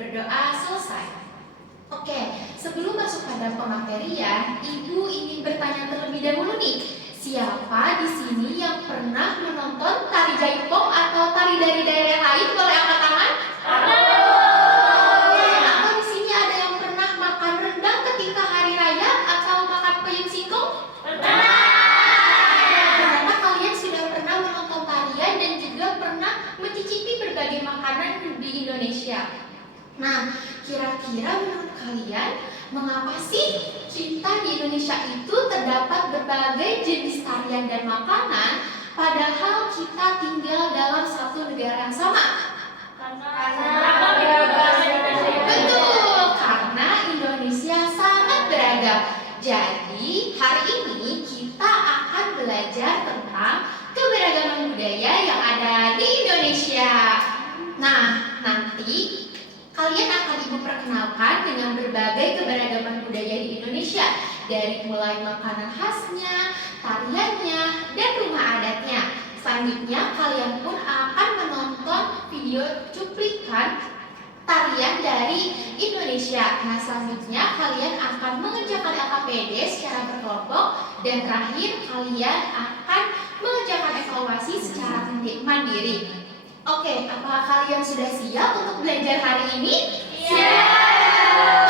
berdoa selesai. Oke, sebelum masuk pada pematerian, Ibu ingin bertanya terlebih dahulu nih. Siapa di sini yang pernah menonton tari jaipong atau tari dari daerah lain? Boleh angkat tangan? Atau di sini ada yang pernah makan rendang ketika hari raya atau makan peyem singkong? Ternyata kalian sudah pernah menonton tarian dan juga pernah mencicipi berbagai makanan di Indonesia. Nah, kira-kira menurut kalian, mengapa sih kita di Indonesia itu terdapat berbagai jenis tarian dan makanan, padahal kita tinggal dalam satu negara yang sama? Betul, karena Indonesia sangat beragam. Jadi, hari ini kita akan belajar tentang keberagaman budaya yang ada di Indonesia. Nah, nanti kalian akan Ibu perkenalkan dengan berbagai keberagaman budaya di Indonesia, dari mulai makanan khasnya, tariannya, dan rumah adatnya. Selanjutnya kalian pun akan menonton video cuplikan tarian dari Indonesia. Nah, selanjutnya kalian akan mengerjakan LKPD secara berkelompok, dan terakhir kalian akan mengerjakan evaluasi secara mandiri. Oke, apakah kalian sudah siap untuk belajar hari ini?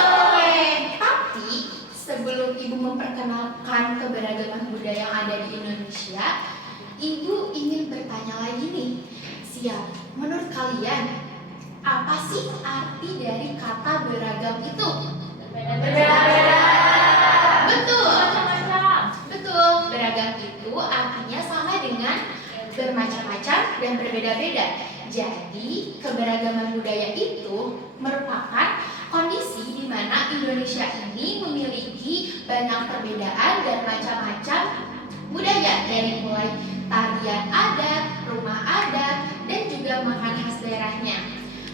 Oke, tapi sebelum Ibu memperkenalkan keberagaman budaya yang ada di Indonesia, Ibu ingin bertanya lagi nih. Siap, menurut kalian, apa sih arti dari kata beragam itu? Betul. Betul, beragam itu artinya sama dengan bermacam-macam dan berbeda-beda. Jadi, keberagaman budaya itu merupakan kondisi di mana Indonesia ini memiliki banyak perbedaan dan macam-macam budaya, dari mulai tarian adat, rumah adat, dan juga makanan khas daerahnya.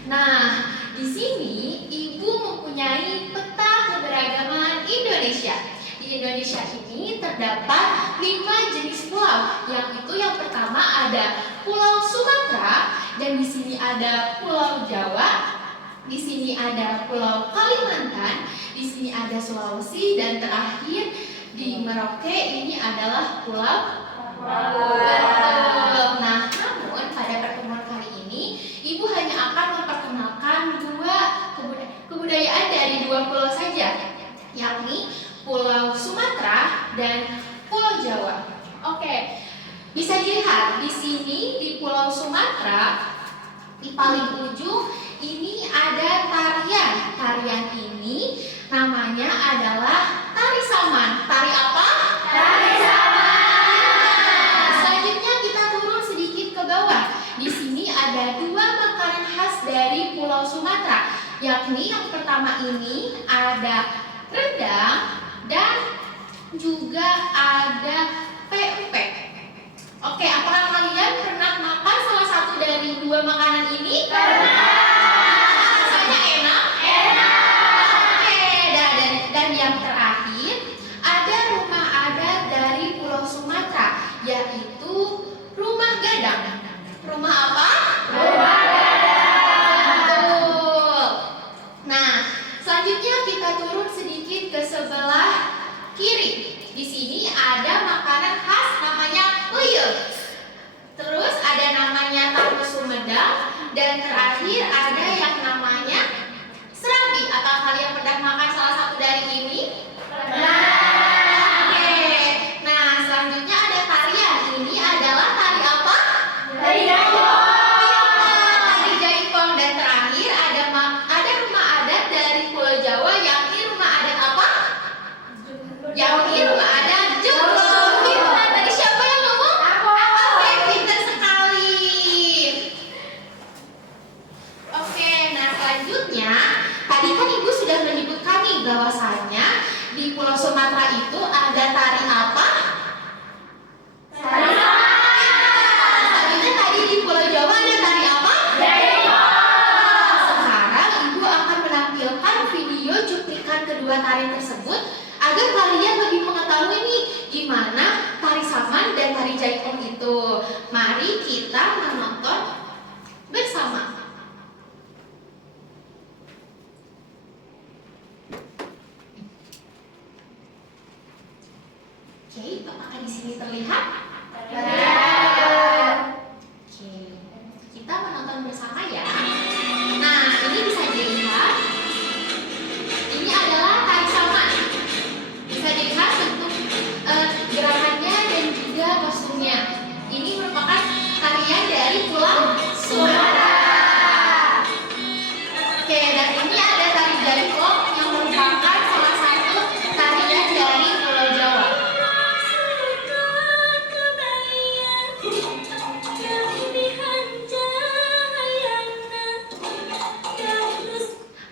Nah, di sini Ibu mempunyai peta keberagaman Indonesia. Di Indonesia ini terdapat 5 jenis pulau. Yang pertama ada Pulau Sumatera, dan di sini ada Pulau Jawa, di sini ada Pulau Kalimantan, di sini ada Sulawesi, dan terakhir di Merauke ini adalah Pulau Betul. Nah, namun pada pertemuan kali ini Ibu hanya akan memperkenalkan kebudayaan dari 2 pulau saja, yakni Pulau Sumatera dan Pulau Jawa. Oke, bisa dilihat di sini di Pulau Sumatera, di paling ujung ini ada tarian. Tarian ini namanya adalah tari saman. Tari apa? Tari saman. Selanjutnya kita turun sedikit ke bawah. Di sini ada 2 makanan khas dari Pulau Sumatera, yakni yang pertama ini ada rendang dan juga ada pempek. Oke, apakah kalian pernah makan salah satu dari 2 makanan ini? Rasanya enak? Oke, dan yang terakhir ada rumah adat dari Pulau Sumatera, yaitu rumah gadang. Rumah apa? Rumah gadang. Betul. Nah, selanjutnya kita turun sedikit ke sebelah kiri. Di sini ada makanan khas namanya peyem. Terus ada namanya tahu Sumedang, dan terakhir ada yang namanya serabi. Apakah kalian pernah makan salah satu dari ini? Oke. Nah, selanjutnya ada tarian. Ini adalah tari apa? Tari jaipong. Tari jaipong. Dan terakhir ada rumah adat dari Pulau Jawa, yakni rumah adat apa? Yakni rumah adat Joglo. Pintar. Tadi siapa yang ngomong? Oke, pintar sekali. Oke, nah selanjutnya tadi kan Ibu sudah menyebutkan nih bahwasanya di Pulau Sumatera itu ada tari apa? Tari saman. Selanjutnya tadi di Pulau Jawa ada tari apa? Jaipong. Sekarang Ibu akan menampilkan video cuplikan kedua tari tersebut agar kalian lebih mengetahui nih gimana tari saman dan tari jaipong itu. Mari kita menonton bersama. Oke, apakah di sini terlihat? Terlihat. Oke, kita menonton bersama ya. Nah, ini bisa dilihat. Ini adalah tari saman. Bisa dilihat bentuk gerakannya dan juga kostumnya. Ini merupakan tarian dari Pulau Sumatera. Oke, dan ini ada tari jaipong yang merupakan salah satu tarian dari Pulau Jawa.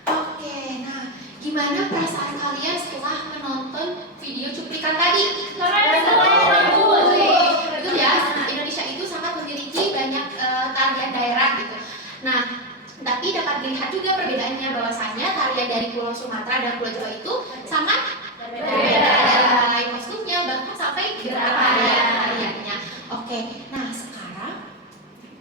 Oke, nah gimana perasaan kalian setelah menonton video cuplikan tadi? Itu ya, Indonesia itu sangat memiliki banyak tarian daerah gitu. Nah, tapi dapat dilihat juga perbedaannya bahwasanya tarian dari Pulau Sumatera dan Pulau Jawa itu sangat berbeda dari mulai kostumnya bahkan sampai gerakan tariannya. Oke, nah sekarang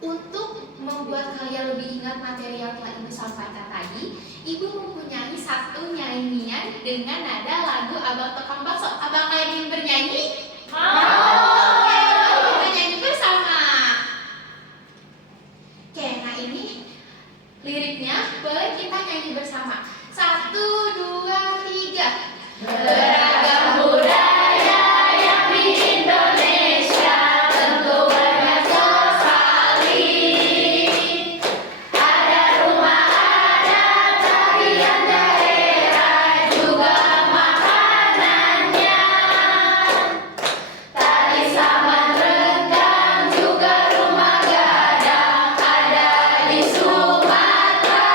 untuk membuat kalian lebih ingat materi yang telah Ibu sampaikan tadi, Ibu mempunyai satu nyanyian dengan nada lagu Abang Tukang Bakso. Apakah kalian ingin bernyanyi? Oke, kita nyanyi bersama. Oke, nah ini liriknya boleh kita nyanyi bersama. 1, 2, 3. Beragam budaya yang di Indonesia tentu banyak sekali. Ada rumah adat, tarian daerah, juga makanannya. Tari saman renggang, juga rumah gadang, ada di Sumatera.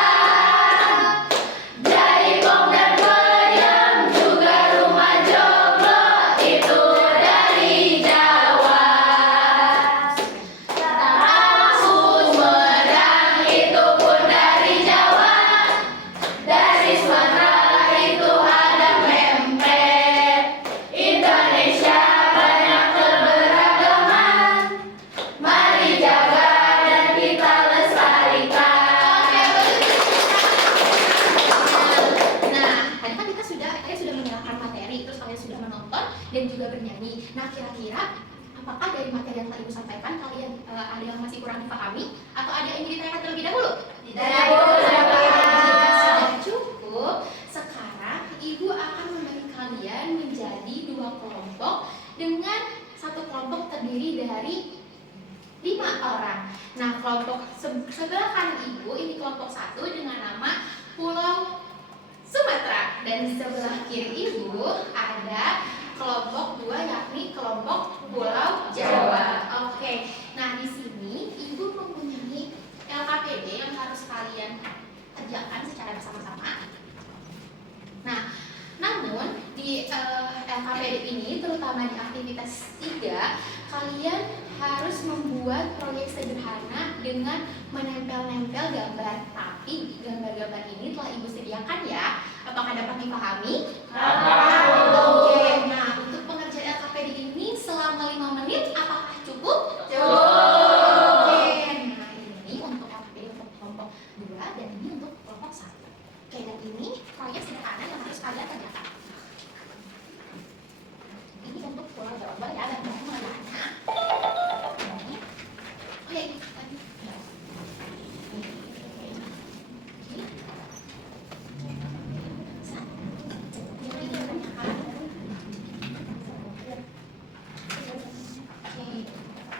Jaipong dan peyem, juga rumah joglo, itu dari Jawa. Tahu Sumedang, itu pun dari Jawa. Dari Sumatera itu ada pempek. Indonesia banyak keberagaman, mari jaga dan kita lestarikan. Nah, tadi kan kita sudah mendengarkan materi, terus kalian sudah menonton dan juga bernyanyi. Nah, kira-kira apakah dari materi yang telah Ibu sampaikan kalian ada yang masih kurang dipahami atau ada yang ingin ditanyakan terlebih dahulu? Tidak, Bu. Jika sudah cukup, sekarang Ibu akan membagi kalian menjadi 2 kelompok dengan satu kelompok terdiri dari 5 orang. Nah, kelompok sebelah kanan Ibu ini kelompok 1 dengan nama Pulau Sumatera, dan sebelah kiri Ibu ada kelompok 2 yakni kelompok Pulau Jawa. Oke. Nah, di sini Ibu mempunyai LKPD yang harus kalian kerjakan secara bersama-sama. Nah, namun di LKPD ini terutama di aktivitas 3, kalian harus membuat proyek sederhana dengan menempel-nempel gambar. Tapi gambar-gambar ini telah Ibu sediakan ya. Apakah dapat dipahami? Oke. Nah, untuk pengerjaan LKPD ini selama 5 menit apakah cukup? Oke. Nah, ini untuk LKPD untuk kelompok 2 dan ini untuk kelompok 1. Oke, dan ini proyek sederhana yang harus kalian kerjakan. Ini untuk Pulau Jawa ya, dan mengenanya. Oke.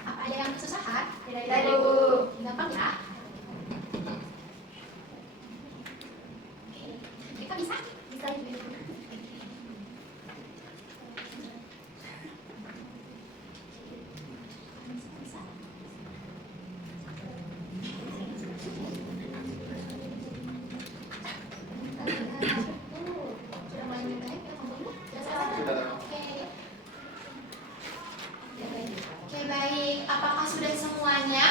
Apa ada yang kesusahan? Tidak, Bu. Gampang ya? Oke. Kita bisa? Bisa. Sudah mulai menyukai kelompoknya? Sudah selesai? Oke. Oke, baik. Apakah sudah semuanya?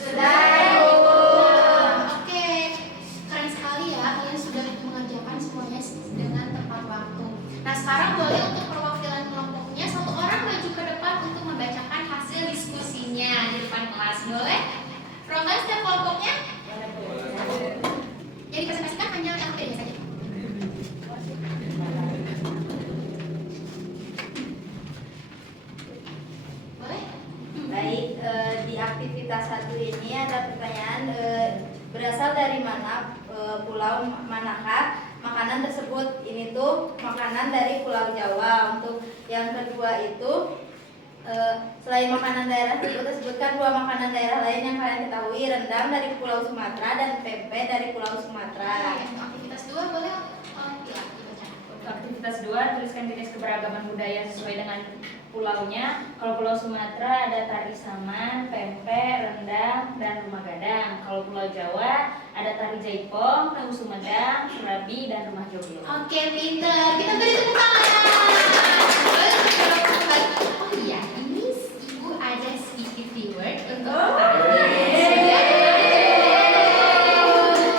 Sudah, Bu. Oke. Keren sekali ya, kalian sudah mengerjakan semuanya dengan tepat waktu. Nah, sekarang boleh untuk perwakilan kelompoknya 1 orang maju ke depan untuk membacakan hasil diskusinya di depan kelas. Boleh? Perwakilan setiap kelompoknya? Yang dipresentasikan hanya LKPD saja. ini ada pertanyaan, berasal dari mana, pulau manakah makanan tersebut? Ini tuh makanan dari Pulau Jawa. Untuk yang kedua itu, selain makanan daerah tersebut, sebutkan dua makanan daerah lain yang kalian ketahui. Rendang dari Pulau Sumatera dan pempek dari Pulau Sumatera. Aktivitas 2 boleh dibaca. Aktivitas 2, tuliskan jenis keberagaman budaya sesuai dengan pulaunya. Kalau Pulau Sumatera ada tari saman, pempek, rendang, dan rumah gadang. Kalau Pulau Jawa ada tari jaipong, tahu sumedang, surabi, dan rumah joget. Oke, pinter. Kita beri tepuk tangan. Boleh dijawab kembali. Oh iya, ini Ibu ada sedikit reward untuk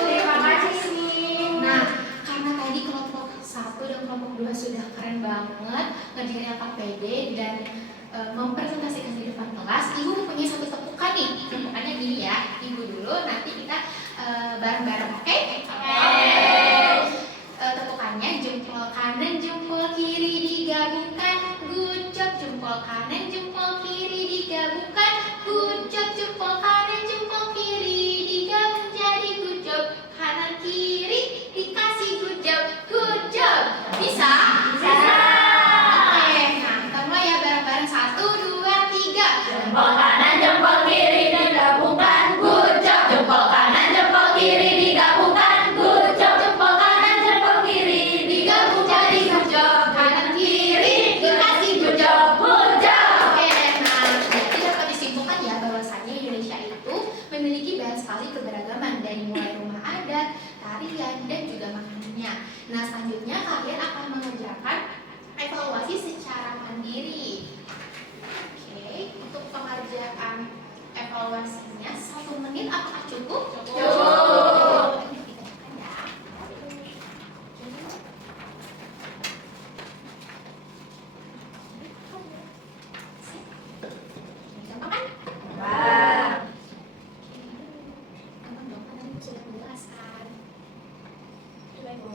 Terima kasih nih. Nah, karena tadi kelompok 1 dan kelompok 2 sudah keren banget ngerjain KPD dan mempresentasikan di depan kelas, Ibu mempunyai satu tepukan nih. Tepukannya gini ya, Ibu dulu, nanti kita bareng-bareng, oke? Tepukannya jempol kanan, jempol kiri digabungkan, good job. Jempol kanan, jempol kiri digabungkan, good job. Jempol kanan, jempol kiri digabung jadi good job. Kanan kiri dikasih good job, good job. Bisa? Bisa. Oke, nah kita mulai ya bareng-bareng. 1, 2, 3. Jempol kanan, jempol kiri digabungkan, good job. Jempol kanan, jempol kiri digabungkan, good job. Jempol kanan, jempol kiri digabung jadi good job. Kanan kiri dikasih good job, good job. Oke, nah jadi dapat disimpulkan ya bahwasanya Indonesia itu memiliki banyak sekali keberagaman dari mulai rumah adat, tarian, dan juga makanannya. Nah selanjutnya kalian akan mengerjakan evaluasi secara mandiri. Oke, untuk pengerjaan evaluasinya 1 menit apakah cukup? Cukup. Ini dikerjakan ya. Gampang kan? Wah. Gampang dong, kan tadi sudah menjelaskan. Sudah, Ibu.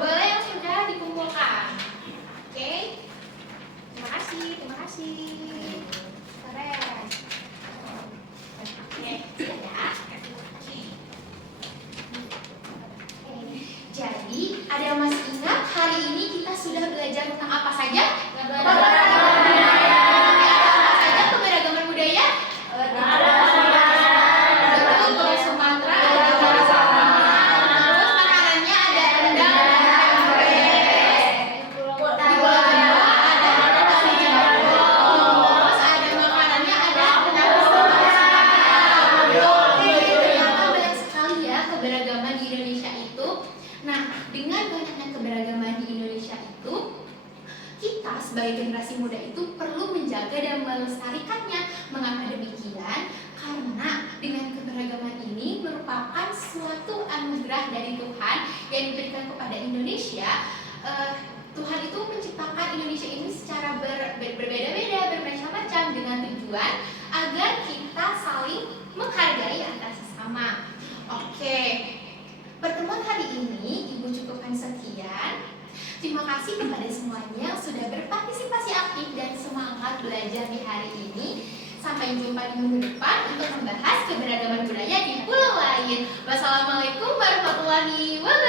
Boleh yang sudah dikumpulkan. Oke. Terima kasih, terima kasih. Keren. Oke, sudah ya. Oke. Jadi, ada yang masih ingat hari ini kita sudah belajar tentang apa saja? Keberagaman budaya. Apa saja keberagaman budaya? Betul, Pulau Sumatera ada tari saman. Terus makanannya ada rendang dan pempek. Di Pulau Jawa ada tari jaipong. Terus ada makanannya ada tahu sumedang. Oke, ternyata banyak sekali ya keberagaman di Indonesia itu. Nah, dengan banyaknya keberagaman di Indonesia itu, kita sebagai generasi muda itu perlu menjaga dan melestarikannya. Mengapa demikian? Karena dengan keberagaman ini merupakan suatu anugerah dari Tuhan yang diberikan kepada Indonesia. Tuhan itu menciptakan Indonesia ini secara berbeda-beda, bermacam-macam dengan tujuan agar kita saling menghargai antar sesama. Oke, pertemuan hari ini Ibu cukupkan sekian. Terima kasih kepada semuanya yang sudah berpartisipasi aktif dan semangat belajar di hari ini. Sampai jumpa di minggu depan untuk membahas keberagaman budaya di pulau lain. Wassalamualaikum warahmatullahi wabarakatuh.